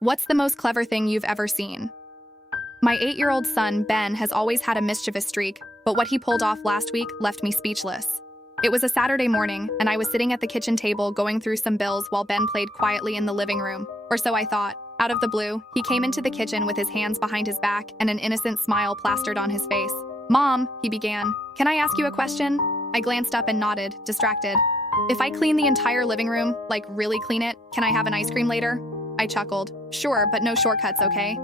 What's the most clever thing you've ever seen? My 8-year-old son, Ben, has always had a mischievous streak, but what he pulled off last week left me speechless. It was a Saturday morning, and I was sitting at the kitchen table going through some bills while Ben played quietly in the living room, or so I thought. Out of the blue, he came into the kitchen with his hands behind his back and an innocent smile plastered on his face. "Mom," he began, "can I ask you a question?" I glanced up and nodded, distracted. "If I clean the entire living room, like really clean it, can I have an ice cream later?" I chuckled. "Sure, but no shortcuts, okay?"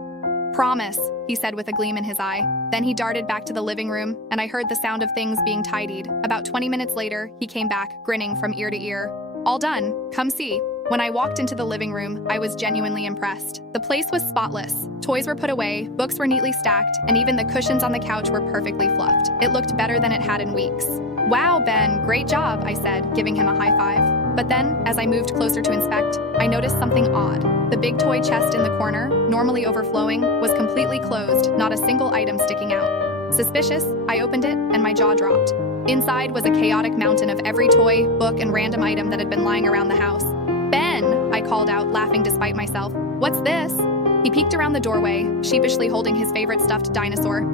"Promise," he said with a gleam in his eye. Then he darted back to the living room, and I heard the sound of things being tidied. About 20 minutes later, he came back, grinning from ear to ear. "All done. Come see." When I walked into the living room, I was genuinely impressed. The place was spotless. Toys were put away, books were neatly stacked, and even the cushions on the couch were perfectly fluffed. It looked better than it had in weeks. "Wow, Ben, great job," I said, giving him a high five. But then, as I moved closer to inspect, I noticed something odd. The big toy chest in the corner, normally overflowing, was completely closed, not a single item sticking out. Suspicious, I opened it, and my jaw dropped. Inside was a chaotic mountain of every toy, book, and random item that had been lying around the house. "Ben," I called out, laughing despite myself. "What's this?" He peeked around the doorway, sheepishly holding his favorite stuffed dinosaur.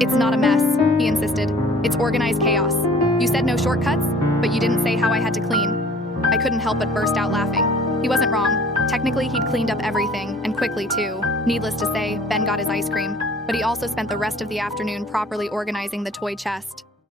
"It's not a mess," he insisted. "It's organized chaos. You said no shortcuts, but you didn't say how I had to clean." I couldn't help but burst out laughing. He wasn't wrong. Technically, he'd cleaned up everything, and quickly too. Needless to say, Ben got his ice cream, but he also spent the rest of the afternoon properly organizing the toy chest.